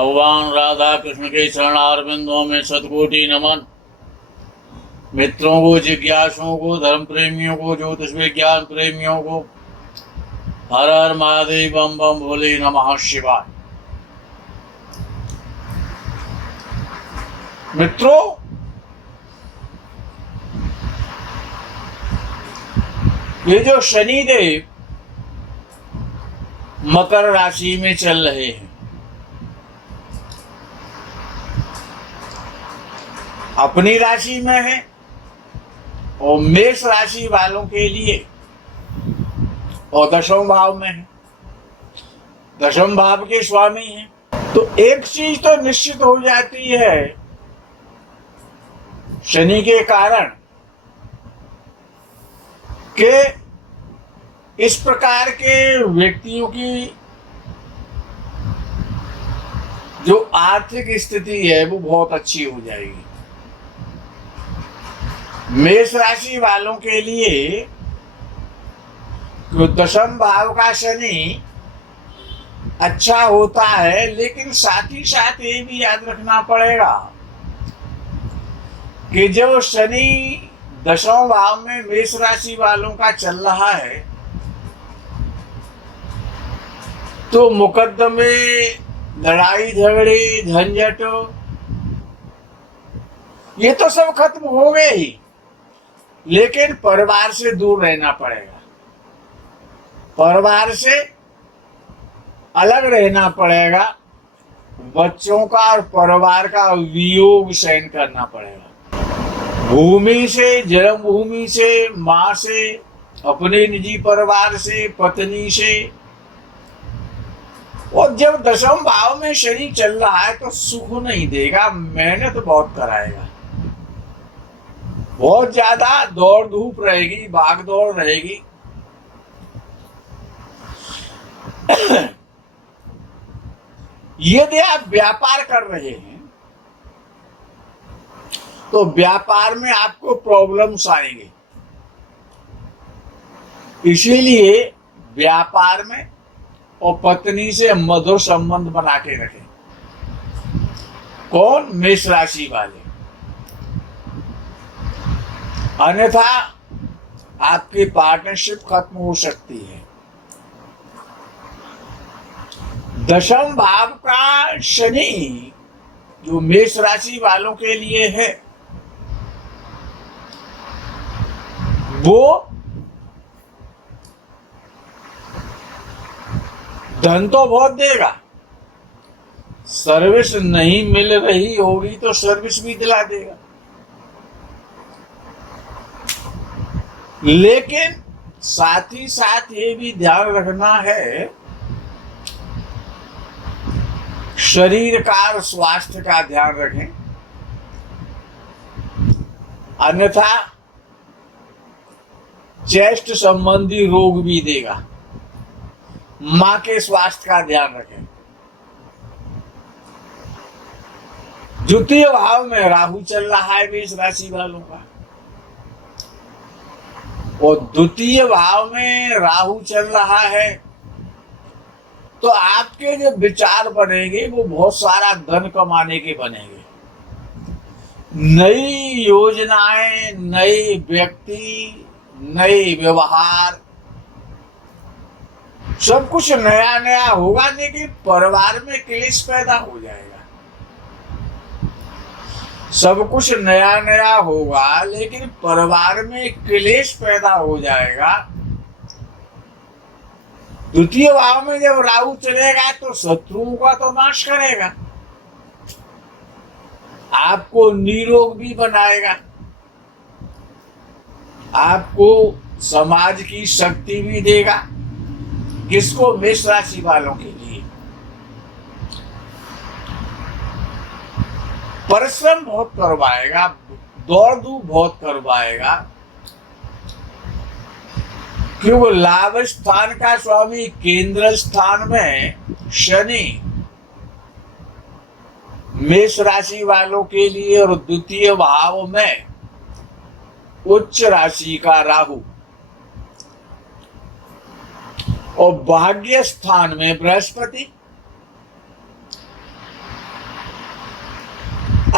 भगवान राधा कृष्ण के चरणारविंदों में शतकोटि नमन। मित्रों को, जिज्ञासुओं को, धर्म प्रेमियों को, ज्योतिष विज्ञान प्रेमियों को हर हर महादेव, बम बम भोले, नमः शिवाय। मित्रों, ये जो शनिदेव मकर राशि में चल रहे हैं, अपनी राशि में है और मेष राशि वालों के लिए और दशम भाव में है, दशम भाव के स्वामी हैं। तो एक चीज तो निश्चित हो जाती है शनि के कारण कि इस प्रकार के व्यक्तियों की जो आर्थिक स्थिति है वो बहुत अच्छी हो जाएगी। मेष राशि वालों के लिए तो दशम भाव का शनि अच्छा होता है, लेकिन साथ ही साथ ये भी याद रखना पड़ेगा कि जब शनि दशम भाव में मेष राशि वालों का चल रहा है तो मुकदमे, लड़ाई झगड़े, झंझट ये तो सब खत्म हो गए ही, लेकिन परिवार से दूर रहना पड़ेगा, परिवार से अलग रहना पड़ेगा, बच्चों का और परिवार का वियोग सहन करना पड़ेगा। भूमि से, जन्मभूमि से, माँ से, अपने निजी परिवार से, पत्नी से। और जब दशम भाव में शनि चल रहा है तो सुख नहीं देगा, मेहनत बहुत कराएगा, बहुत ज्यादा दौड़ धूप रहेगी, भाग दौड़ रहेगी। यदि आप व्यापार कर रहे हैं तो व्यापार में आपको प्रॉब्लम्स आएंगे, इसीलिए व्यापार में और पत्नी से मधुर संबंध बना के रखें। कौन? मेष राशि वाले। अन्यथा आपकी पार्टनरशिप खत्म हो सकती है। दशम भाव का शनि जो मेष राशि वालों के लिए है वो धन तो बहुत देगा, सर्विस नहीं मिल रही होगी तो सर्विस भी दिला देगा, लेकिन साथ ही साथ ये भी ध्यान रखना है शरीर का और स्वास्थ्य का ध्यान रखें, अन्यथा चेस्ट संबंधी रोग भी देगा। मां के स्वास्थ्य का ध्यान रखें। द्वितीय भाव में राहु चल रहा है मेष राशि वालों का, और द्वितीय भाव में राहु चल रहा है तो आपके जो विचार बनेंगे वो बहुत सारा धन कमाने के बनेंगे। नई योजनाएं, नई व्यक्ति, नई व्यवहार, सब कुछ नया नया होगा, लेकिन परिवार में क्लेश पैदा हो जाएगा। सब कुछ नया नया होगा लेकिन परिवार में क्लेश पैदा हो जाएगा। द्वितीय भाव में जब राहु चलेगा तो शत्रुओं का तो नाश करेगा, आपको निरोग भी बनाएगा, आपको समाज की शक्ति भी देगा। किसको? मेष राशि वालों के लिए। परिश्रम बहुत करवाएगा, दौड़ धूप बहुत करवाएगा, क्योंकि लाभ स्थान का स्वामी केंद्र स्थान में शनि मेष राशि वालों के लिए और द्वितीय भाव में उच्च राशि का राहु और भाग्य स्थान में बृहस्पति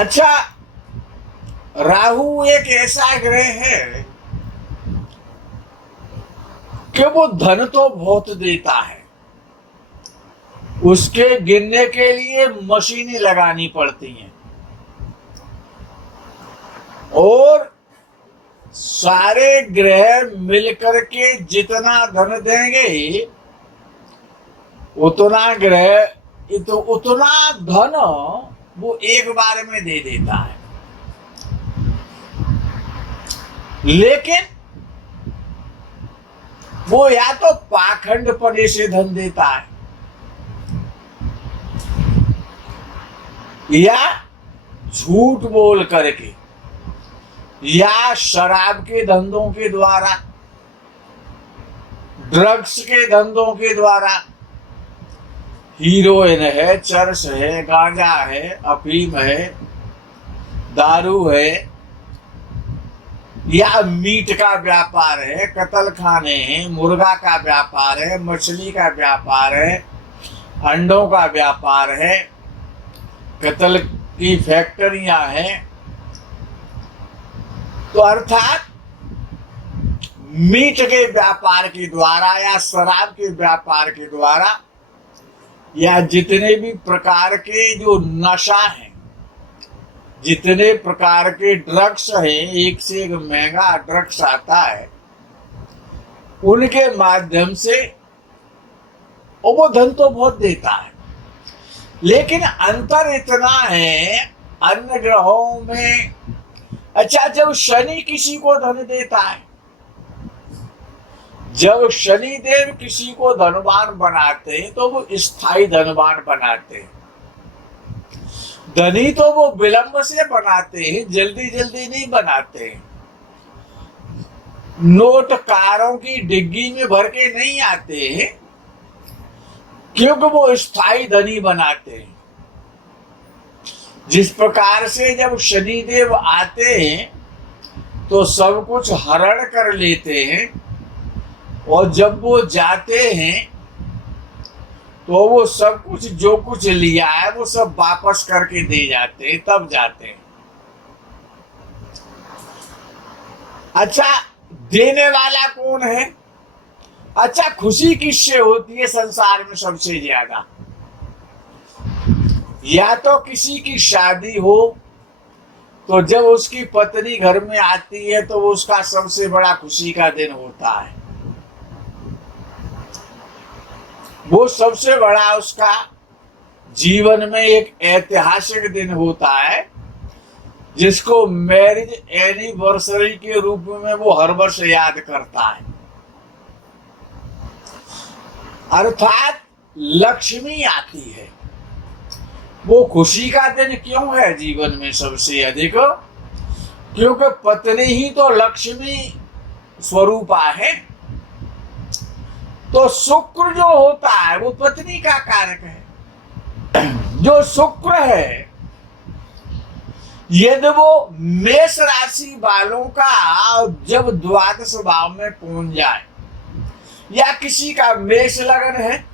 अच्छा, राहु एक ऐसा ग्रह है कि वो धन तो बहुत देता है, उसके गिनने के लिए मशीनें लगानी पड़ती हैं, और सारे ग्रह मिलकर के जितना धन देंगे उतना धन वो एक बार में दे देता है। लेकिन वो या तो पाखंडपने से धन देता है, या झूठ बोल करके, या शराब के धंधों के द्वारा, ड्रग्स के धंधों के द्वारा, हीरोइन है, चरस है, गांजा है, अफीम है, दारू है, या मीट का व्यापार है, कतल खाने हैं, मुर्गा का व्यापार है, मछली का व्यापार है, अंडों का व्यापार है, कतल की फैक्ट्रियां हैं। तो अर्थात मीट के व्यापार के द्वारा या शराब के व्यापार के द्वारा या जितने भी प्रकार के जो नशा है, जितने प्रकार के ड्रग्स हैं, एक से एक महंगा ड्रग्स आता है, उनके माध्यम से वो धन तो बहुत देता है। लेकिन अंतर इतना है अन्य ग्रहों में। अच्छा, जब शनि किसी को धन देता है, जब शनि देव किसी को धनवान बनाते हैं तो वो स्थायी धनवान बनाते हैं। धनी तो वो विलंब से बनाते हैं, जल्दी जल्दी नहीं बनाते हैं। नोट कारों की डिग्गी में भर के नहीं आते हैं, क्योंकि वो स्थायी धनी बनाते हैं। जिस प्रकार से जब शनिदेव आते हैं तो सब कुछ हरण कर लेते हैं, और जब वो जाते हैं तो वो सब कुछ जो कुछ लिया है वो सब वापस करके दे जाते हैं, तब जाते हैं। अच्छा, देने वाला कौन है? अच्छा, खुशी किससे होती है संसार में सबसे ज्यादा? या तो किसी की शादी हो तो जब उसकी पत्नी घर में आती है तो वो उसका सबसे बड़ा खुशी का दिन होता है। वो सबसे बड़ा उसका जीवन में एक ऐतिहासिक दिन होता है, जिसको मैरिज एनिवर्सरी के रूप में वो हर वर्ष याद करता है। अर्थात लक्ष्मी आती है। वो खुशी का दिन क्यों है जीवन में सबसे अधिक? क्योंकि पत्नी ही तो लक्ष्मी स्वरूपा है। तो शुक्र जो होता है वो पत्नी का कारक है। जो शुक्र है, यदि वो मेष राशि वालों का जब द्वादश भाव में पहुंच जाए, या किसी का मेष लग्न है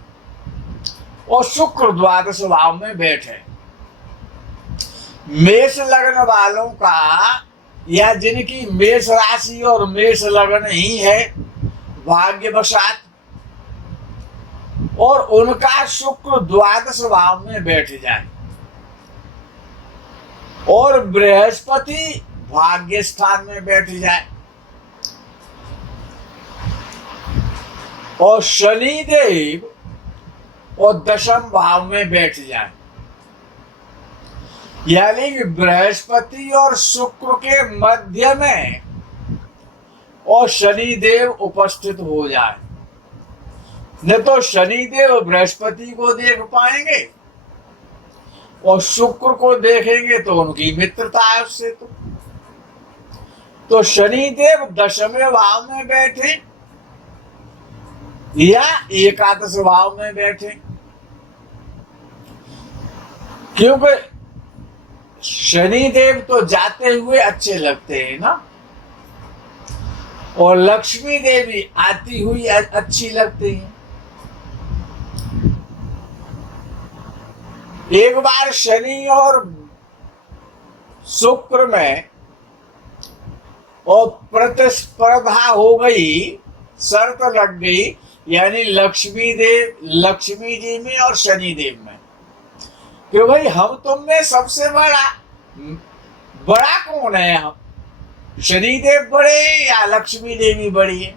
और शुक्र द्वादश भाव में बैठे, मेष लग्न वालों का या जिनकी मेष राशि और मेष लग्न ही है भाग्यवशात, और उनका शुक्र द्वादश भाव में बैठ जाए और बृहस्पति भाग्य स्थान में बैठ जाए और शनि देव और दशम भाव में बैठ जाए, यानी कि बृहस्पति और शुक्र के मध्य में और शनि देव उपस्थित हो जाए। न तो शनि देव बृहस्पति को देख पाएंगे और शुक्र को देखेंगे तो उनकी मित्रता है उससे। तो शनि देव दशमें भाव में बैठे या एकादश भाव में बैठे, क्योंकि शनि देव तो जाते हुए अच्छे लगते हैं ना, और लक्ष्मी देवी आती हुई अच्छी लगती है। एक बार शनि और शुक्र में और प्रतिस्पर्धा हो गई, शर्त लग गई, यानी लक्ष्मी जी में और शनि देव में कि भाई हम तुम में सबसे बड़ा कौन है, हम शनि देव बड़े या लक्ष्मी देवी बड़ी है।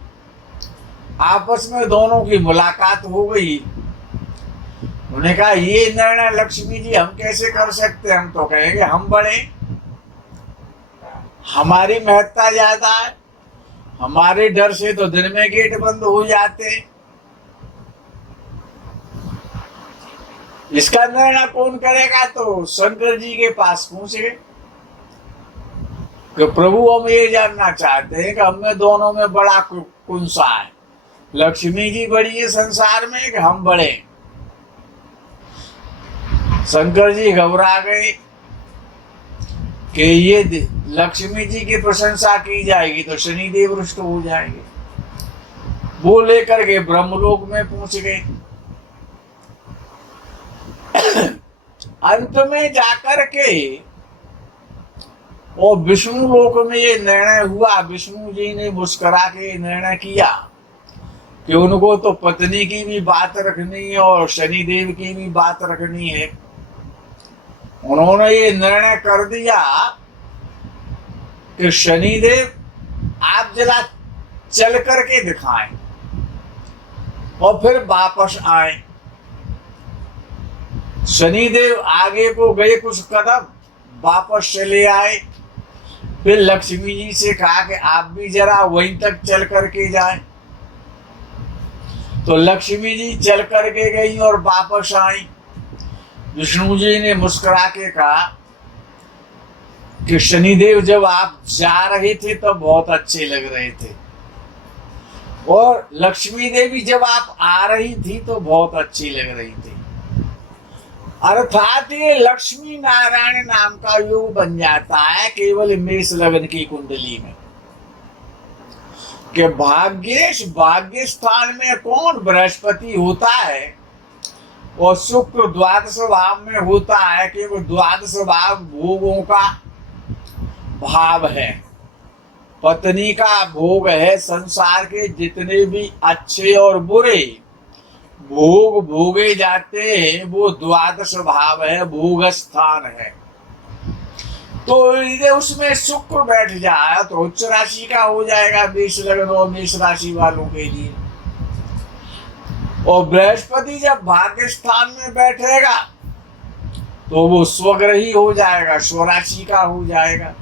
आपस में दोनों की मुलाकात हो गई। उन्होंने कहा ये निर्णय लक्ष्मी जी हम कैसे कर सकते, हम तो कहेंगे हम बड़े, हमारी महत्ता ज्यादा है, हमारे डर से तो दिन में गेट बंद हो जाते। इसका निर्णय कौन करेगा, तो शंकर जी के पास पहुंचे कि प्रभु हम ये जानना चाहते हैं कि हम में दोनों में बड़ा कौन सा है, लक्ष्मी जी बड़ी है संसार में कि हम बड़े। शंकर जी घबरा गए कि ये लक्ष्मी जी की प्रशंसा की जाएगी तो शनिदेव रुष्ट हो जाएंगे। वो लेकर के ब्रह्मलोक में पहुंच गए। अंत में जाकर के और विष्णु लोक में ये निर्णय हुआ। विष्णु जी ने मुस्कुरा के निर्णय किया कि उनको तो पत्नी की भी बात रखनी है और शनिदेव की भी बात रखनी है। उन्होंने ये निर्णय कर दिया कि शनिदेव आप जरा चल करके दिखाएं और फिर वापस आए। शनिदेव आगे को गए कुछ कदम, वापस चले आए। फिर लक्ष्मी जी से कहा कि आप भी जरा वहीं तक चल करके जाएं। तो लक्ष्मी जी चल करके गई और वापस आई। विष्णु जी ने मुस्कुरा के कहा कि शनिदेव जब आप जा रहे थे तब बहुत अच्छे लग रहे थे और लक्ष्मी देवी जब आप आ रही थी तो बहुत अच्छी लग रही थी। अर्थात ये लक्ष्मी नारायण नाम का योग बन जाता है केवल मेष लग्न की कुंडली में कि भाग्य स्थान में कौन बृहस्पति होता है और शुक्र द्वादश भाव में होता है कि वो द्वादश भाव भोगों का भाव है, पत्नी का भोग है। संसार के जितने भी अच्छे और बुरे भोग भोगे जाते हैं वो द्वादश भाव है, भोग स्थान है। तो यदि उसमें शुक्र बैठ जाए तो उच्च राशि का हो जाएगा मेष लग्न और मेष राशि वालों के लिए। और बृहस्पति जब भाग्य स्थान में बैठेगा तो वो स्वग्रही हो जाएगा, स्वराशि का हो जाएगा।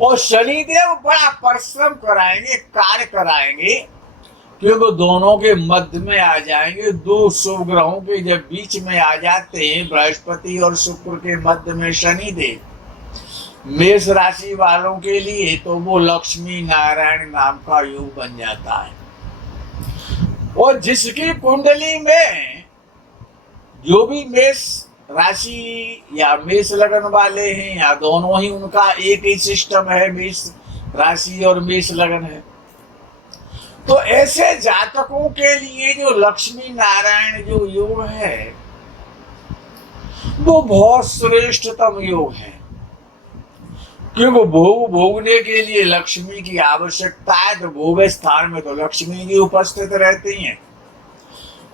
और शनिदेव बड़ा परिश्रम कराएंगे, कार्य कराएंगे, क्योंकि दोनों के मध्य में आ जाएंगे। दो शुभ ग्रहों के जब बीच में आ जाते हैं, बृहस्पति और शुक्र के मध्य में शनिदेव मेष राशि वालों के लिए, तो वो लक्ष्मी नारायण नाम का योग बन जाता है। और जिसकी कुंडली में जो भी मेष राशि या मेष लग्न वाले हैं या दोनों ही, उनका एक ही सिस्टम है, मेष राशि और मेष लग्न है। तो ऐसे जातकों के लिए जो लक्ष्मी नारायण जो योग है वो बहुत श्रेष्ठतम योग है, क्योंकि भोग भोगने के लिए लक्ष्मी की आवश्यकता है। तो भोग स्थान में तो लक्ष्मी जी उपस्थित रहती हैं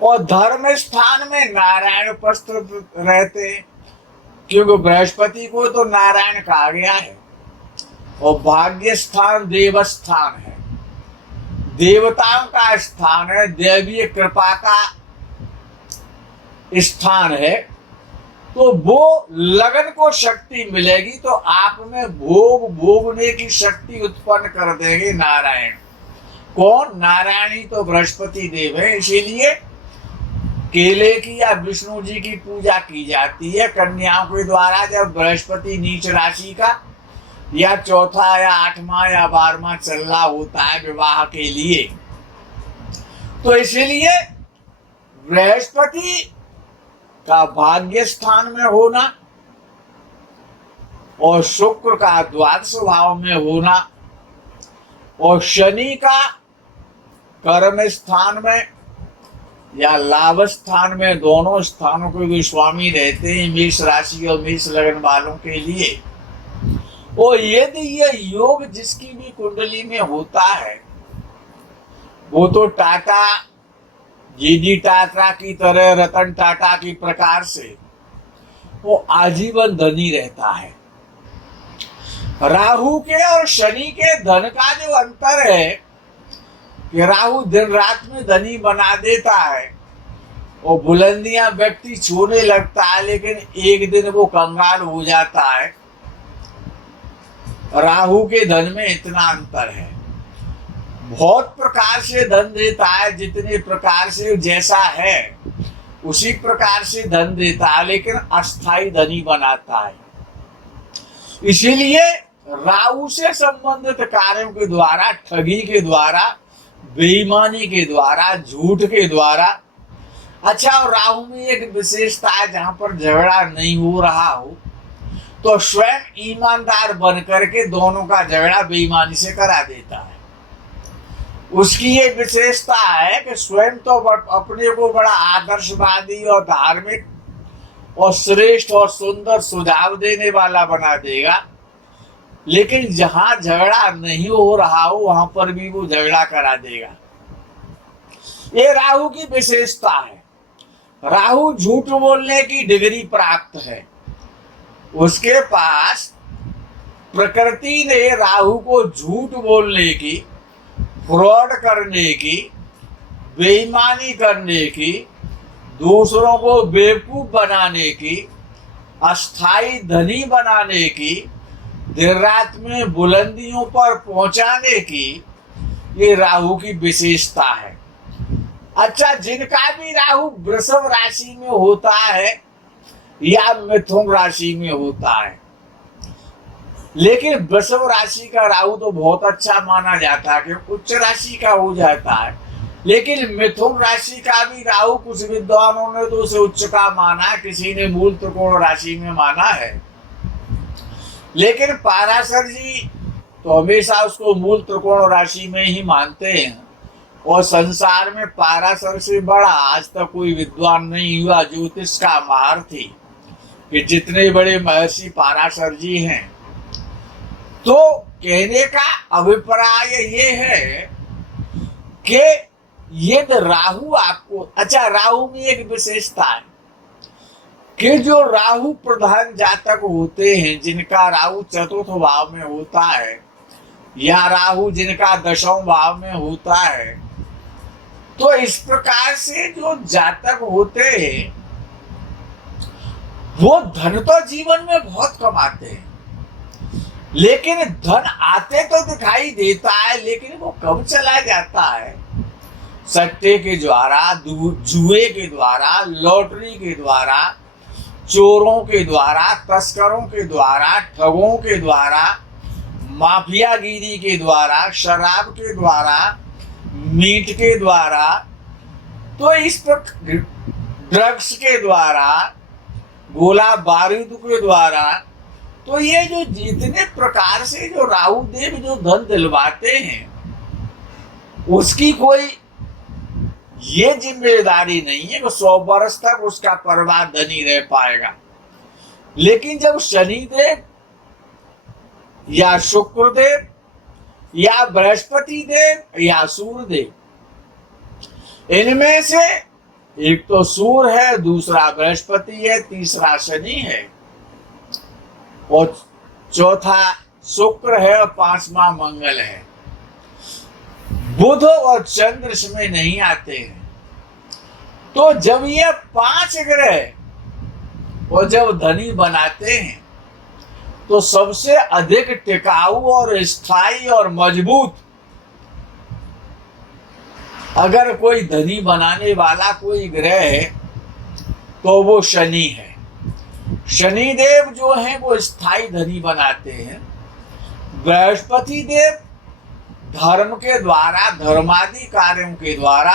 और धर्म स्थान में नारायण उपस्थित रहते हैं, क्योंकि बृहस्पति को तो नारायण कहा गया है। और भाग्य स्थान देव स्थान है, देवताओं का स्थान है, दैवीय कृपा का स्थान है। तो वो लगन को शक्ति मिलेगी तो आप में भोग भोगने की शक्ति उत्पन्न कर देंगे नारायण। कौन? नारायण ही तो बृहस्पति देव है। इसीलिए केले की या विष्णु जी की पूजा की जाती है कन्याओं के द्वारा जब बृहस्पति नीच राशि का या चौथा या आठवां या 12वां चल रहा होता है विवाह के लिए। तो इसीलिए बृहस्पति का भाग्य स्थान में होना और शुक्र का द्वादश भाव में होना और शनि का कर्म स्थान में या लाभ स्थान में, दोनों स्थानों के भी स्वामी रहते हैं मेष राशि और मेष लग्न वालों के लिए। और यदि ये योग जिसकी भी कुंडली में होता है, वो तो टाटा, जीडी टाटा की तरह, रतन टाटा की प्रकार से वो आजीवन धनी रहता है। राहु के और शनि के धन का जो अंतर है कि राहु दिन रात में धनी बना देता है और बुलंदियां व्यक्ति छूने लगता है, लेकिन एक दिन वो कंगाल हो जाता है। राहु के धन में इतना अंतर है। बहुत प्रकार से धन देता है, जितने प्रकार से जैसा है उसी प्रकार से धन देता है, लेकिन अस्थाई धनी बनाता है। इसीलिए राहु से संबंधित कार्यों के द्वारा, ठगी के द्वारा, बेईमानी के द्वारा, झूठ के द्वारा। अच्छा, और राहु में एक विशेषता है, जहां पर झगड़ा नहीं हो रहा हो तो स्वयं ईमानदार बन करके दोनों का झगड़ा बेईमानी से करा देता है। उसकी ये विशेषता है कि स्वयं तो अपने को बड़ा आदर्शवादी और धार्मिक और श्रेष्ठ और सुंदर सुझाव देने वाला बना देगा, लेकिन जहां झगड़ा नहीं हो रहा हो वहां पर भी वो झगड़ा करा देगा। ये राहु की विशेषता है। राहु झूठ बोलने की डिग्री प्राप्त है। उसके पास प्रकृति ने राहु को झूठ बोलने की, फ्रॉड करने की, बेईमानी करने की, दूसरों को बेवकूफ बनाने की, अस्थाई धनी बनाने की, देर रात में बुलंदियों पर पहुंचाने की, ये राहु की विशेषता है। अच्छा, जिनका भी राहु वृषभ राशि में होता है या मिथुन राशि में होता है, लेकिन वृषभ राशि का राहु तो बहुत अच्छा माना जाता है कि उच्च राशि का हो जाता है, लेकिन मिथुन राशि का भी राहु कुछ विद्वानों ने तो उसे उच्च का माना, किसी ने मूल त्रिकोण राशि में माना है, लेकिन पाराशर जी तो हमेशा उसको मूल त्रिकोण राशि में ही मानते हैं। और संसार में पाराशर से बड़ा आज तक कोई विद्वान नहीं हुआ ज्योतिष का महारथी, कि जितने बड़े महर्षि पाराशर जी हैं। तो कहने का अभिप्राय ये है कि यदि राहु आपको, अच्छा, राहु में एक विशेषता है कि जो राहु प्रधान जातक होते हैं, जिनका राहु चतुर्थ भाव में होता है या राहु जिनका दशम भाव में होता है, तो इस प्रकार से जो जातक होते हैं वो धन तो जीवन में बहुत कमाते हैं, लेकिन धन आते तो दिखाई देता है, लेकिन वो कब चला जाता है। सट्टे के द्वारा, जुए के द्वारा, लॉटरी के द्वारा, चोरों के द्वारा, तस्करों के द्वारा, ठगों के द्वारा, माफियागिरी के द्वारा, शराब के द्वारा, मीट के द्वारा, तो इस पर ड्रग्स के द्वारा, गोला बारूद के द्वारा, तो ये जो जितने प्रकार से जो राहु देव जो धन दिलवाते हैं, उसकी कोई ये जिम्मेदारी नहीं है कि 100 वर्ष तक उसका परिवार धनी रह पाएगा। लेकिन जब शनिदेव या शुक्रदेव या बृहस्पति देव या सूर्यदेव, इनमें से एक तो सूर्य है, दूसरा बृहस्पति है, तीसरा शनि है और चौथा शुक्र है और पांचवा मंगल है। बुध और चंद्र इसमें नहीं आते हैं। तो जब ये 5 ग्रह और जब धनी बनाते हैं तो सबसे अधिक टिकाऊ और स्थायी और मजबूत अगर कोई धनी बनाने वाला कोई ग्रह है तो वो शनि है। शनिदेव जो है वो स्थायी धनी बनाते हैं। बृहस्पति देव धर्म के द्वारा, धर्मादि कार्यों के द्वारा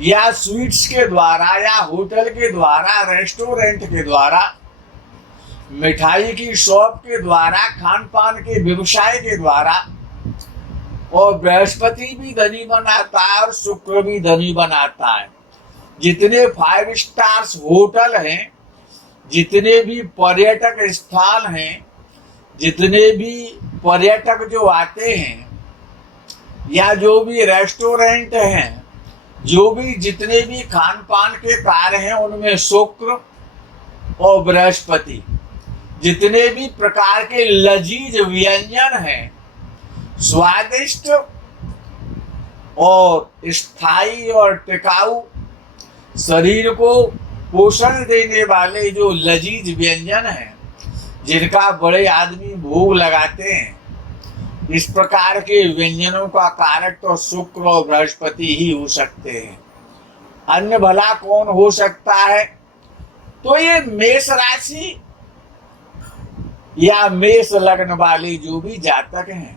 या स्वीट्स के द्वारा या होटल के द्वारा, रेस्टोरेंट के द्वारा, मिठाई की शॉप के द्वारा, खान पान के व्यवसाय के द्वारा, और बृहस्पति भी धनी बनाता है और शुक्र भी धनी बनाता है। जितने 5 स्टार्स होटल हैं, जितने भी पर्यटक स्थल हैं, जितने भी पर्यटक जो आते हैं, या जो भी रेस्टोरेंट हैं, जो भी जितने भी खान पान के कार्य हैं, उनमें शुक्र और बृहस्पति, जितने भी प्रकार के लजीज व्यंजन हैं, स्वादिष्ट और स्थायी और टिकाऊ, शरीर को पोषण देने वाले जो लजीज व्यंजन हैं, जिनका बड़े आदमी भोग लगाते हैं, इस प्रकार के व्यंजनों का कारक तो शुक्र और बृहस्पति ही हो सकते हैं। अन्य भला कौन हो सकता है? तो ये मेष राशि या मेष लग्न वाले जो भी जातक हैं,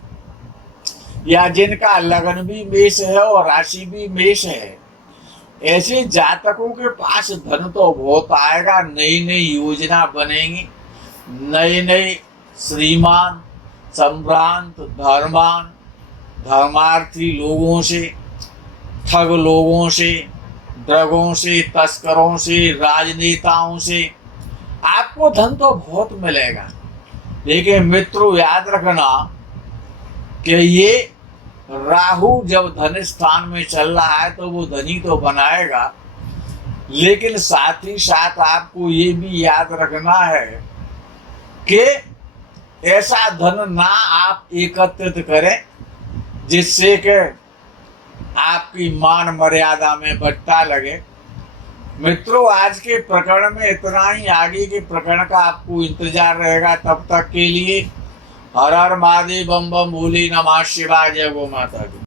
या जिनका लग्न भी मेष है और राशि भी मेष है, ऐसे जातकों के पास धन तो बहुत आएगा। नई नई योजना बनेगी, नए नए श्रीमान, संभ्रांत, धर्मान, धर्मार्थी लोगों से, ठग लोगों से, ड्रगों से, तस्करों से, राजनेताओं से आपको धन तो बहुत मिलेगा। लेकिन मित्रों याद रखना कि ये राहु जब धन स्थान में चल रहा है तो वो धनी तो बनाएगा, लेकिन साथ ही साथ आपको ये भी याद रखना है कि ऐसा धन ना आप एकत्रित करें जिससे कि आपकी मान मर्यादा में बट्टा लगे। मित्रों आज के प्रकरण में इतना ही, आगे के प्रकरण का आपको इंतजार रहेगा। तब तक के लिए हर हर महादेव, बम बम भोले, नमः शिवाय, जय गो माता की।